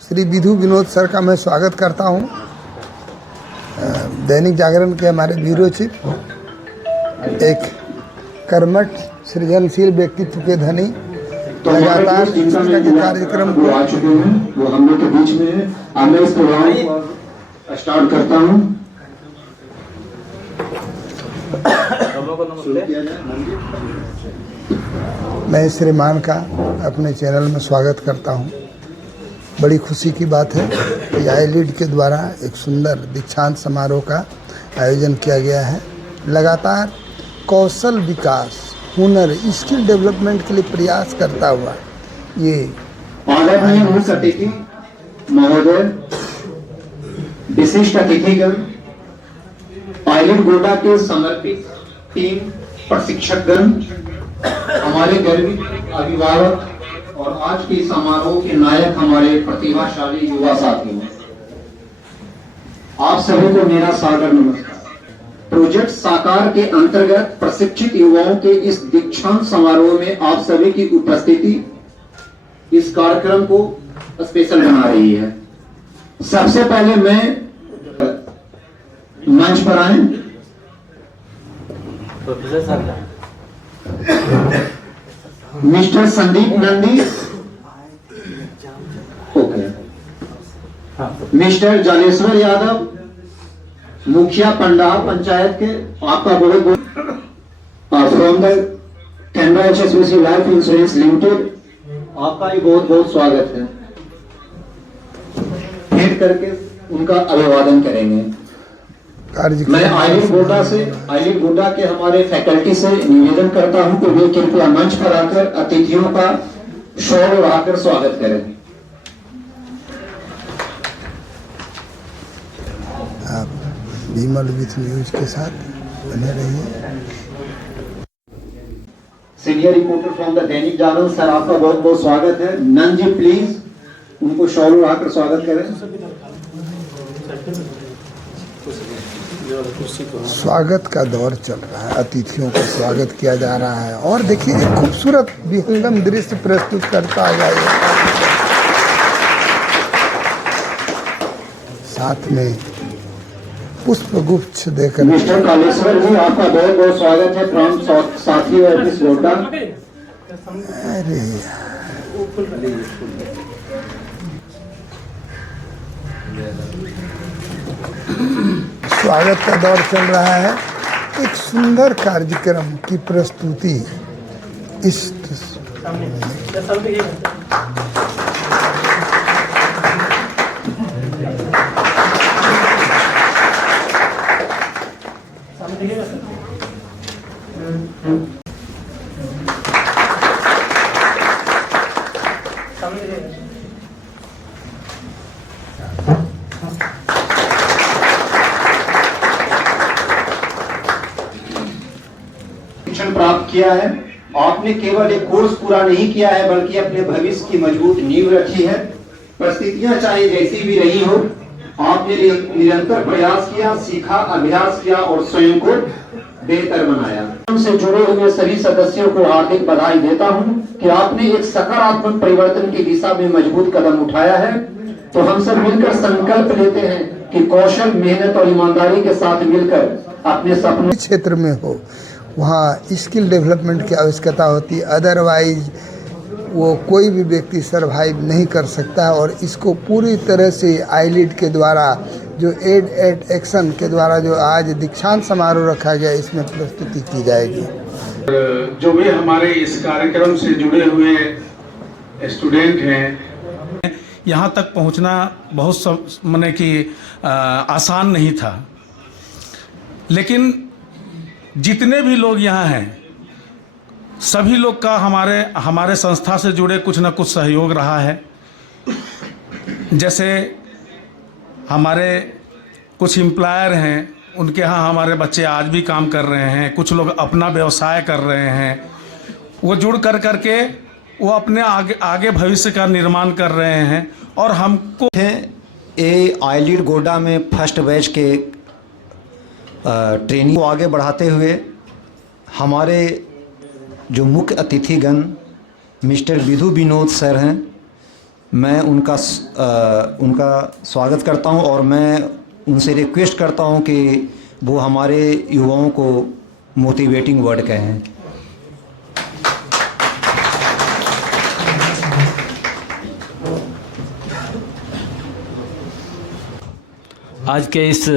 Shri Vidhu Vinod sir का मैं स्वागत करता हूं। दैनिक जागरण के हमारे ब्यूरो चीफ, एक कर्मठ सृजनशील व्यक्तित्व के धनी, लगातार इस तरह के कार्यक्रम को आ चुके हैं, वो हम लोग के बीच में है। अब मैं इस प्रोग्राम को स्टार्ट करता हूँ। मैं श्रीमान का अपने चैनल में स्वागत करता हूं। बड़ी खुशी की बात है कि आईलीड के द्वारा एक सुंदर दीक्षांत समारोह का आयोजन किया गया है। लगातार कौशल विकास, हुनर, स्किल डेवलपमेंट के लिए प्रयास करता हुआ ये आदरणीय मुख्य अतिथि महोदय, विशिष्ट अतिथिगण, आईलीड गोड्डा के समर्पित टीम प्रशिक्षकगण, हमारे गर्वित अभिभावक और आज के समारोह के नायक हमारे प्रतिभाशाली युवा साथियों, आप सभी को मेरा सादर नमस्कार। प्रोजेक्ट साकार के अंतर्गत प्रशिक्षित युवाओं के इस दीक्षांत समारोह में आप सभी की उपस्थिति इस कार्यक्रम को स्पेशल बना रही है। सबसे पहले मैं मंच पर आए mister Sandeep Nandi, okay, mister Jaleshwar Yadav, मुखिया पंडाल पंचायत के, आपका बहुत बहुत from the Canara HSBC life insurance limited, आपका भी बहुत बहुत स्वागत है। भेंट करके उनका अभिवादन करेंगे। मैं आईलीड गोड्डा के हमारे फैकल्टी से निवेदन करता हूं कि वे कृपया मंच पर आकर अतिथियों का शोर उड़ाकर स्वागत करें। आप विमल विथ न्यूज के साथ बने रहिए। Senior reporter from the Dainik Jagran, sir आपका बहुत बहुत स्वागत है। नंद जी प्लीज उनको शोर उड़ाकर स्वागत करें। स्वागत का दौर चल रहा है, अतिथियों का स्वागत किया जा रहा है और देखिए एक खूबसूरत विहंगम दृश्य प्रस्तुत करता है। साथ में पुष्पगुच्छ देकर मिस्टर कालेश्वर जी, आपका बहुत बहुत स्वागत है फ्रॉम साथी ऑफिस गोड्डा। अरे स्वागत का दौर चल रहा है। एक सुंदर कार्यक्रम की प्रस्तुति इस शिक्षण प्राप्त किया है। आपने केवल एक कोर्स पूरा नहीं किया है बल्कि अपने भविष्य की मजबूत नींव रखी है। परिस्थितियां चाहे जैसी भी रही हो, आपने निरंतर प्रयास किया, सीखा, अभ्यास किया और स्वयं को बेहतर बनाया। से जुड़े हुए सभी सदस्यों को हार्दिक बधाई देता हूं कि आपने एक सकारात्मक परिवर्तन की दिशा में मजबूत कदम उठाया है। तो हम सब मिलकर संकल्प लेते हैं कि कौशल, मेहनत और ईमानदारी के साथ मिलकर अपने सपनों क्षेत्र में हो वहाँ स्किल डेवलपमेंट की आवश्यकता होती है। अदरवाइज वो कोई भी व्यक्ति सरवाइव नहीं कर सकता है और इसको पूरी तरह से आईलीड के द्वारा जो एड एक्शन के द्वारा जो आज दीक्षांत समारोह रखा गया, इसमें प्रस्तुति की जाएगी। जो भी हमारे इस कार्यक्रम से जुड़े हुए स्टूडेंट हैं, यहाँ तक पहुँचना बहुत माने कि आसान नहीं था, लेकिन जितने भी लोग यहाँ हैं सभी लोग का हमारे संस्था से जुड़े कुछ न कुछ सहयोग रहा है। जैसे हमारे कुछ एम्प्लॉयर हैं, उनके यहाँ हमारे बच्चे आज भी काम कर रहे हैं। कुछ लोग अपना व्यवसाय कर रहे हैं, वो जुड़ करके वो अपने आगे भविष्य का निर्माण कर रहे हैं। और हमको आईलीड गोड्डा में फर्स्ट बैच के ट्रेनिंग को आगे बढ़ाते हुए हमारे जो मुख्य अतिथिगण मिस्टर विधु विनोद सर हैं, मैं उनका स्वागत करता हूं और मैं उनसे रिक्वेस्ट करता हूं कि वो हमारे युवाओं को मोटिवेटिंग वर्ड कहें। आज के इस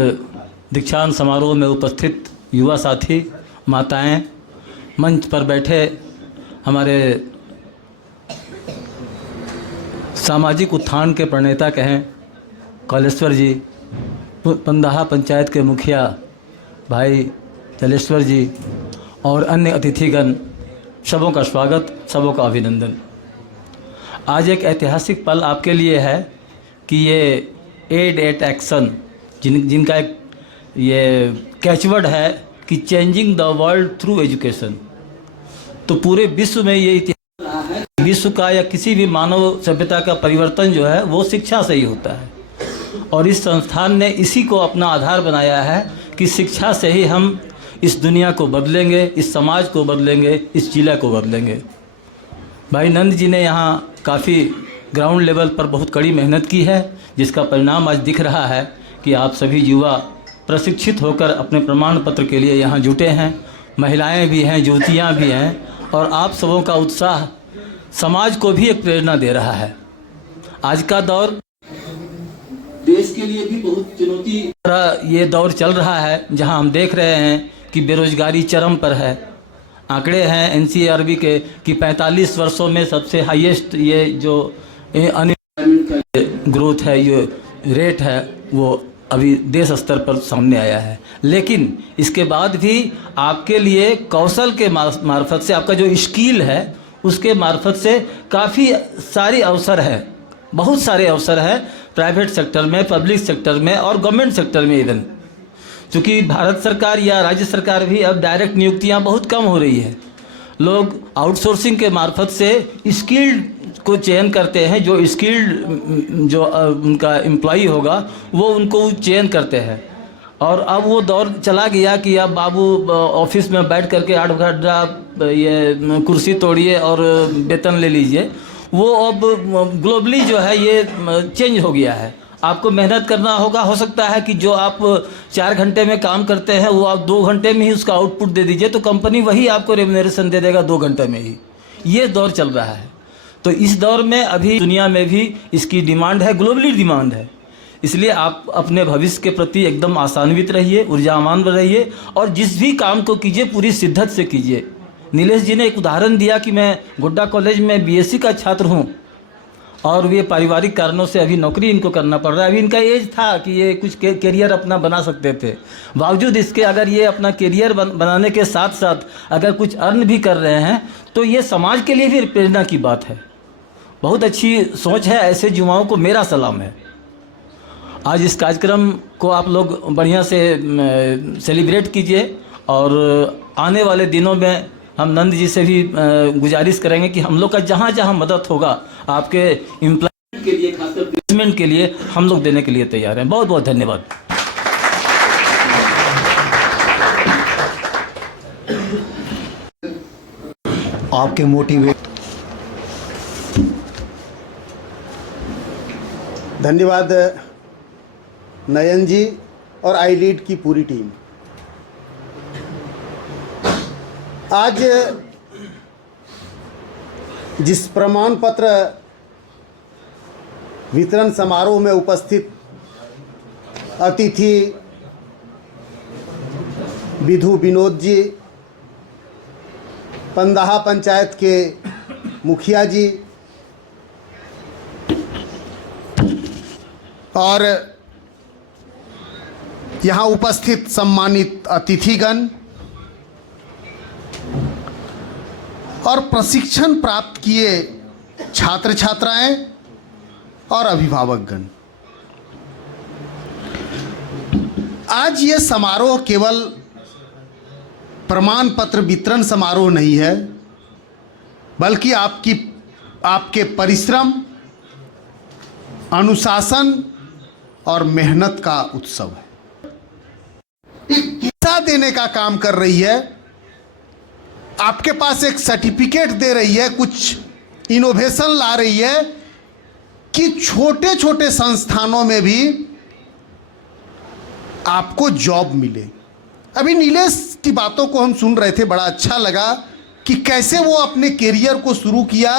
दीक्षांत समारोह में उपस्थित युवा साथी, माताएं, मंच पर बैठे हमारे सामाजिक उत्थान के प्रणेता कहें कौलेश्वर जी, पंदाहा पंचायत के मुखिया भाई जलेश्वर जी और अन्य अतिथिगण, सबों का स्वागत, सबों का अभिनंदन। आज एक ऐतिहासिक पल आपके लिए है कि ये एड एट एक्शन जिनका एक ये कैचवर्ड है कि changing the world through education, तो पूरे विश्व में ये इतिहास रहा है, विश्व का या किसी भी मानव सभ्यता का परिवर्तन जो है वो शिक्षा से ही होता है। और इस संस्थान ने इसी को अपना आधार बनाया है कि शिक्षा से ही हम इस दुनिया को बदलेंगे, इस समाज को बदलेंगे, इस जिला को बदलेंगे। भाई नंद जी ने यहाँ काफ़ी ग्राउंड लेवल पर बहुत कड़ी मेहनत की है, जिसका परिणाम आज दिख रहा है कि आप सभी युवा प्रशिक्षित होकर अपने प्रमाण पत्र के लिए यहाँ जुटे हैं। महिलाएं भी हैं, युवतियाँ भी हैं, और आप सबों का उत्साह समाज को भी एक प्रेरणा दे रहा है। आज का दौर देश के लिए भी बहुत चुनौती ये दौर चल रहा है, जहां हम देख रहे हैं कि बेरोजगारी चरम पर है। आंकड़े हैं एनसीआरबी के कि 45 वर्षों में सबसे हाईएस्ट ये जो अनएम्प्लॉयमेंट का ग्रोथ है, ये रेट है, वो अभी देश स्तर पर सामने आया है। लेकिन इसके बाद भी आपके लिए कौशल के मार्फत से, आपका जो स्किल है उसके मार्फत से काफ़ी सारे अवसर है, बहुत सारे अवसर है प्राइवेट सेक्टर में, पब्लिक सेक्टर में और गवर्नमेंट सेक्टर में इवन। चूँकि भारत सरकार या राज्य सरकार भी अब डायरेक्ट नियुक्तियां बहुत कम हो रही है, लोग आउटसोर्सिंग के मार्फत से स्किल्ड को चयन करते हैं, जो स्किल्ड जो उनका एम्प्लॉई होगा वो उनको चयन करते हैं। और अब वो दौर चला गया कि अब बाबू ऑफिस में बैठ करके 8 घंटा ये कुर्सी तोड़िए और वेतन ले लीजिए, वो अब ग्लोबली जो है ये चेंज हो गया है। आपको मेहनत करना होगा, हो सकता है कि जो आप 4 घंटे में काम करते हैं वो आप 2 घंटे में ही उसका आउटपुट दे दीजिए, तो कंपनी वही आपको रेम्युनरेशन दे देगा 2 घंटे में ही। ये दौर चल रहा है। तो इस दौर में अभी दुनिया में भी इसकी डिमांड है, ग्लोबली डिमांड है। इसलिए आप अपने भविष्य के प्रति एकदम आशान्वित रहिए, ऊर्जावान रहिए और जिस भी काम को कीजिए पूरी शिद्दत से कीजिए। नीलेश जी ने एक उदाहरण दिया कि मैं गोड्डा कॉलेज में बीएससी का छात्र हूँ और ये पारिवारिक कारणों से अभी नौकरी इनको करना पड़ रहा है। अभी इनका एज था कि ये कुछ करियर अपना बना सकते थे, बावजूद इसके अगर ये अपना करियर बनाने के साथ साथ अगर कुछ अर्न भी कर रहे हैं तो ये समाज के लिए भी प्रेरणा की बात है। बहुत अच्छी सोच है, ऐसे युवाओं को मेरा सलाम है। आज इस कार्यक्रम को आप लोग बढ़िया से सेलिब्रेट कीजिए और आने वाले दिनों में हम नंद जी से भी गुजारिश करेंगे कि हम लोग का जहाँ जहाँ मदद होगा आपके एम्प्लॉयमेंट के लिए, खासकर प्लेसमेंट के लिए हम लोग देने के लिए तैयार हैं। बहुत बहुत धन्यवाद। आपके मोटिवेट धन्यवाद नयन जी और आई लीड की पूरी टीम। आज जिस प्रमाण पत्र वितरण समारोह में उपस्थित अतिथि विधु विनोद जी, पंदाहा पंचायत के मुखिया जी और यहाँ उपस्थित सम्मानित अतिथिगण और प्रशिक्षण प्राप्त किए छात्र छात्राएं और अभिभावकगण, आज ये समारोह केवल प्रमाण पत्र वितरण समारोह नहीं है, बल्कि आपके परिश्रम, अनुशासन और मेहनत का उत्सव है। एक दिशा देने का काम कर रही है, आपके पास एक सर्टिफिकेट दे रही है, कुछ इनोवेशन ला रही है कि छोटे छोटे संस्थानों में भी आपको जॉब मिले। अभी नीलेश की बातों को हम सुन रहे थे, बड़ा अच्छा लगा कि कैसे वो अपने करियर को शुरू किया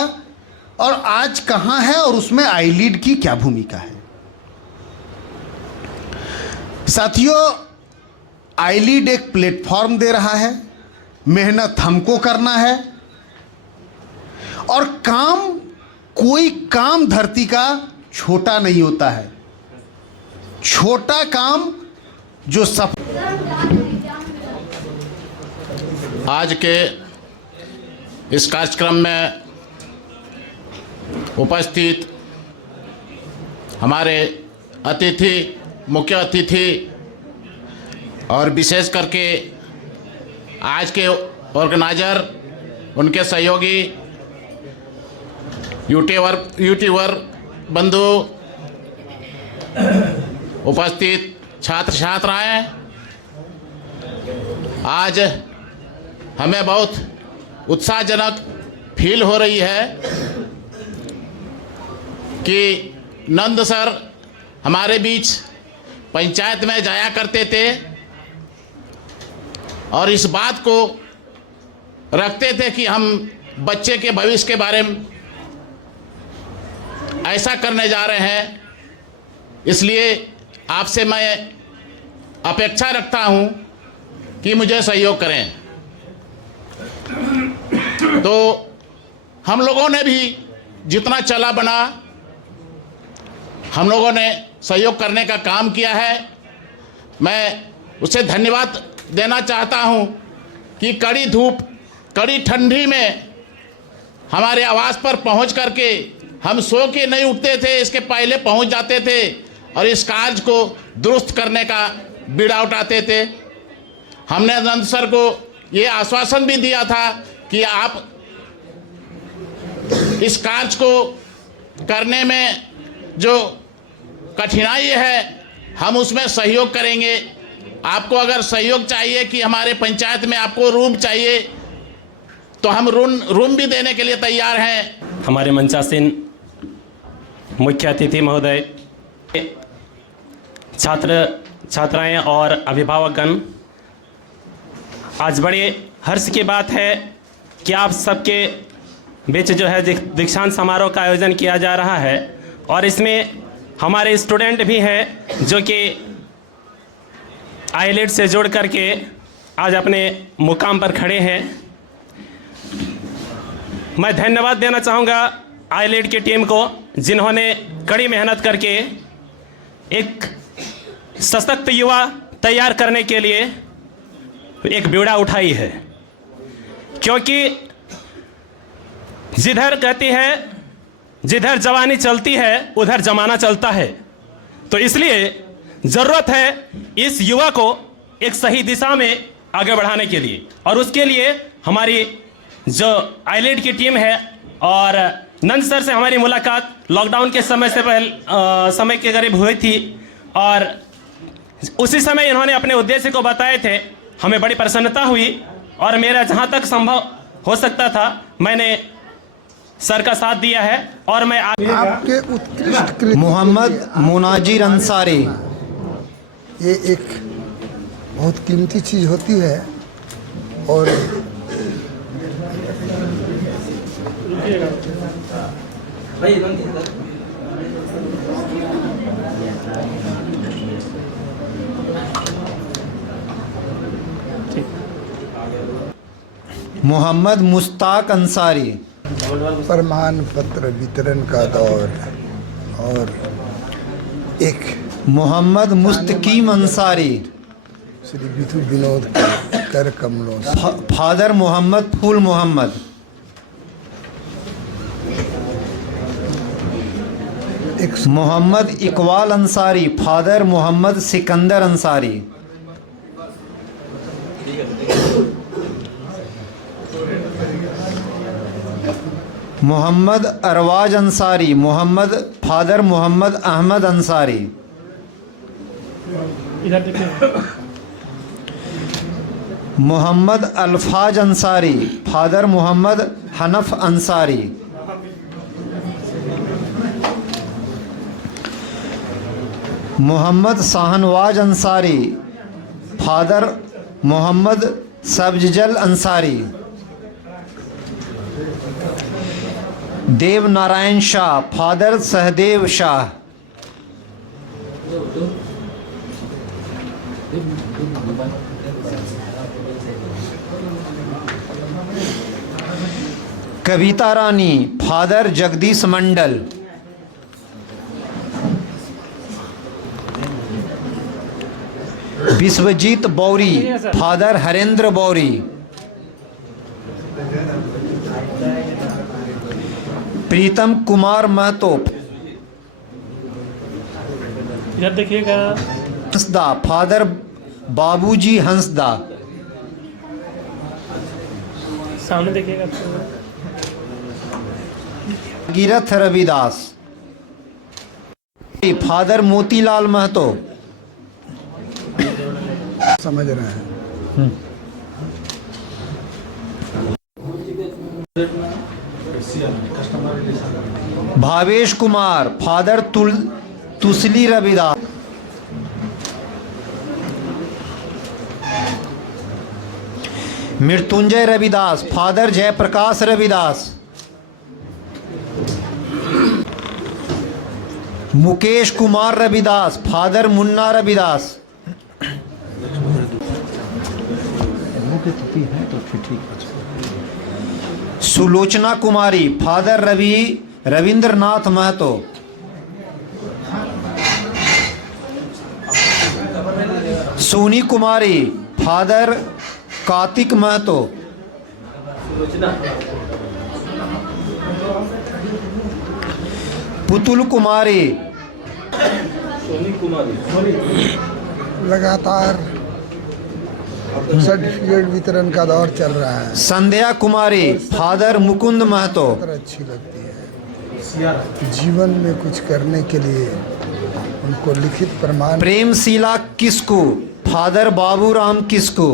और आज कहाँ है और उसमें आई लीड की क्या भूमिका है। साथियों, आई लीड एक प्लेटफॉर्म दे रहा है, मेहनत हमको करना है और कोई काम धरती का छोटा नहीं होता है। छोटा काम जो सब आज के इस कार्यक्रम में उपस्थित हमारे मुख्य अतिथि और विशेष करके आज के ऑर्गेनाइजर, उनके सहयोगी, यूट्यूबर बंधु, उपस्थित छात्र छात्राएं, आज हमें बहुत उत्साहजनक फील हो रही है कि नंद सर हमारे बीच पंचायत में जाया करते थे और इस बात को रखते थे कि हम बच्चे के भविष्य के बारे में ऐसा करने जा रहे हैं। इसलिए आपसे मैं अपेक्षा रखता हूं कि मुझे सहयोग करें। तो हम लोगों ने भी जितना चला बना, हम लोगों ने सहयोग करने का काम किया है। मैं उसे धन्यवाद देना चाहता हूं कि कड़ी धूप, कड़ी ठंडी में हमारे आवास पर पहुंच करके हम सो के नहीं उठते थे, इसके पहले पहुंच जाते थे और इस कार्य को दुरुस्त करने का बीड़ा उठाते थे। हमने नंद सर को ये आश्वासन भी दिया था कि आप इस कार्य को करने में जो कठिनाई है हम उसमें सहयोग करेंगे। आपको अगर सहयोग चाहिए कि हमारे पंचायत में आपको रूम चाहिए तो हम रूम भी देने के लिए तैयार हैं। हमारे मंचासीन मुख्य अतिथि महोदय, छात्र छात्राएं और अभिभावकगण, आज बड़े हर्ष की बात है कि आप सबके बीच जो है दीक्षांत समारोह का आयोजन किया जा रहा है और इसमें हमारे स्टूडेंट भी हैं जो कि आईलेट से जुड़ करके आज अपने मुकाम पर खड़े हैं। मैं धन्यवाद देना चाहूँगा आईलेट की टीम को, जिन्होंने कड़ी मेहनत करके एक सशक्त युवा तैयार करने के लिए एक बीड़ा उठाई है। क्योंकि जिधर कहती है, जिधर जवानी चलती है उधर जमाना चलता है। तो इसलिए ज़रूरत है इस युवा को एक सही दिशा में आगे बढ़ाने के लिए, और उसके लिए हमारी जो आईलेट की टीम है और नंद सर से हमारी मुलाकात लॉकडाउन के समय के करीब हुई थी और उसी समय इन्होंने अपने उद्देश्य को बताए थे। हमें बड़ी प्रसन्नता हुई और मेरा जहाँ तक संभव हो सकता था मैंने सर का साथ दिया है। और मैं आपके उत्कृष्ट कृति मोहम्मद मुनाजिर अंसारी। ये एक बहुत कीमती चीज़ होती है और मोहम्मद मुश्ताक अंसारी। प्रमाण पत्र वितरण का दौर और एक मोहम्मद मुस्तकीम अंसारी। श्री विधु विनोद के कर कमलों से फादर मोहम्मद फूल मोहम्मद। मोहम्मद इकबाल अंसारी। फादर मोहम्मद सिकंदर अंसारी। मोहम्मद अरवाज अंसारी। फादर मोहम्मद अहमद अंसारी। मोहम्मद अल्फाज अंसारी। फादर मोहम्मद हनफ अंसारी। मोहम्मद शाहनवाज अंसारी, फादर मोहम्मद सब्जजल अंसारी। देव नारायण शाह, फादर सहदेव शाह। कविता रानी, फादर जगदीश मंडल। विश्वजीत बौरी, फादर हरेंद्र बौरी। प्रीतम कुमार महतो, इधर देखिएगा। हंसदा, फादर बाबूजी हंसदा। सामने देखिएगा। गिरथ रविदास, फादर मोतीलाल महतो। समझ रहे हैं। भावेश कुमार, फादर तुलसी रविदास। मृत्युंजय रविदास, फादर जयप्रकाश रविदास। मुकेश कुमार रविदास, फादर मुन्ना रविदास। सुलोचना कुमारी, फादर रविंद्रनाथ महतो। सोनी कुमारी, फादर कार्तिक महतो। पुतुल कुमारी, लगातार सर्टिफिकेट वितरण का दौर चल रहा है। संध्या कुमारी, फादर मुकुंद महतो। अच्छी लगती है। जीवन में कुछ करने के लिए उनको लिखित प्रमाण। प्रेमशीला किस्कू, फादर बाबूराम किस्कू।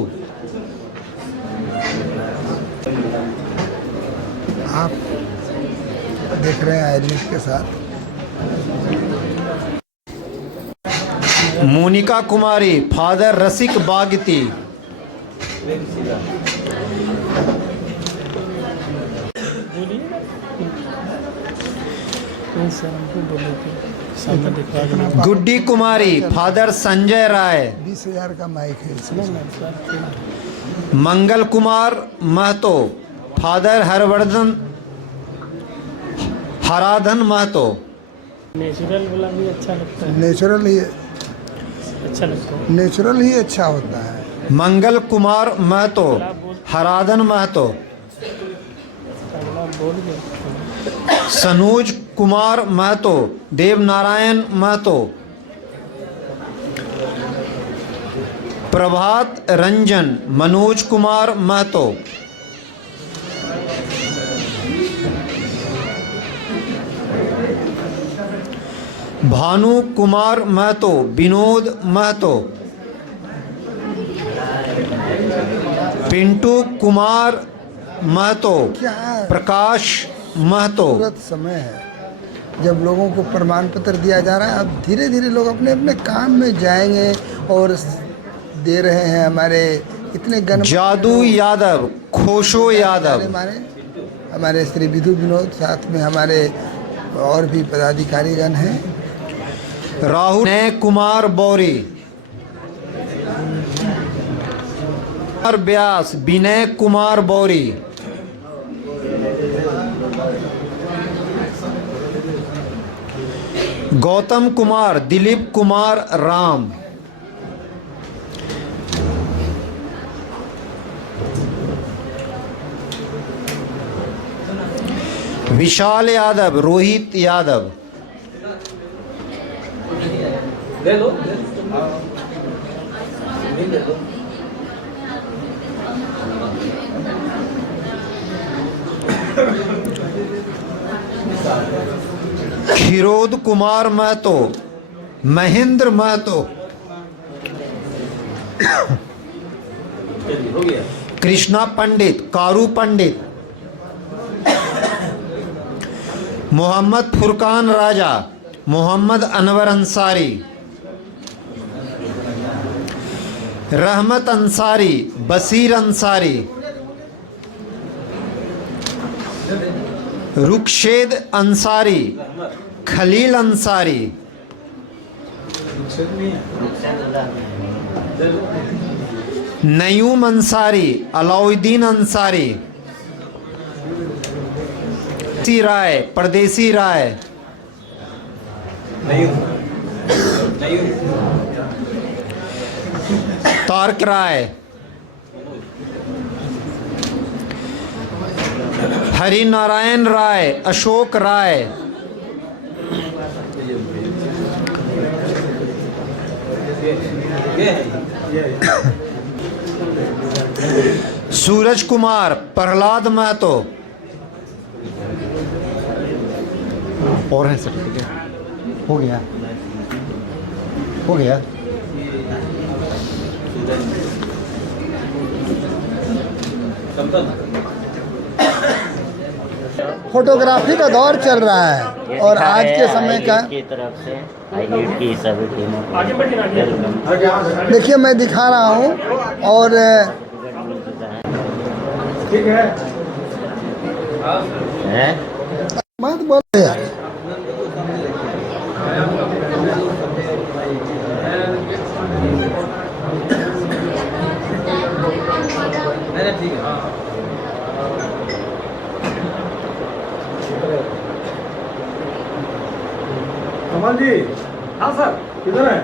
आप देख रहे हैं आईलिड के साथ। मोनिका कुमारी, फादर रसिक बागती। गुड्डी कुमारी, फादर संजय राय। 20,000 का माइक है इसमें। मंगल कुमार महतो, फादर हराधन महतो। नेचुरल वाला भी अच्छा लगता है। नेचुरल ही अच्छा लगता है। नेचुरल ही अच्छा होता है। मंगल कुमार महतो, हराधन महतो। सनोज कुमार महतो, देवनारायण महतो। प्रभात रंजन, मनोज कुमार महतो। भानु कुमार महतो, विनोद महतो। पिंटू कुमार महतो, क्या है? प्रकाश महतो। तुरंत समय है जब लोगों को प्रमाण पत्र दिया जा रहा है। अब धीरे धीरे लोग अपने अपने काम में जाएंगे और दे रहे हैं। हमारे इतने गण जादू यादव, खोशो यादव। हमारे श्री विधु विनोद, साथ में हमारे और भी पदाधिकारीगण हैं। राहुल कुमार बौरी, व्यास, विनय कुमार बौरी। गौतम कुमार, दिलीप कुमार राम। विशाल यादव, रोहित यादव। खिरोद कुमार महतो, महेंद्र महतो। कृष्णा पंडित, कारू पंडित। मोहम्मद फुरकान राजा, मोहम्मद अनवर अंसारी। रहमत अंसारी, बसीर अंसारी, रुखशेद अंसारी, खलील अंसारी, नयूम अंसारी, अलाउद्दीन अंसारी, राय, परदेसी राय, तारक राय, हरि नारायण राय, अशोक राय, सूरज कुमार, प्रहलाद महतो और है सर्टिफिकेट हो गया, हो गया। फोटोग्राफी का दौर चल रहा है और आज के समय का की तरफ से आईलीड की सभी टीमों को देखिए मैं दिखा रहा हूँ और ठीक है मत बोलो यार। कमल जी, हाँ सर, किधर है?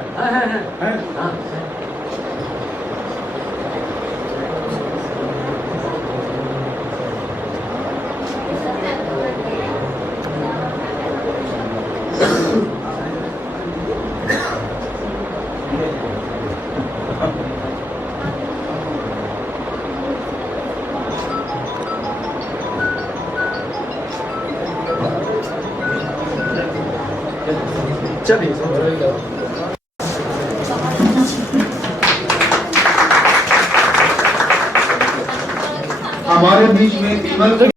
हमारे बीच में विमल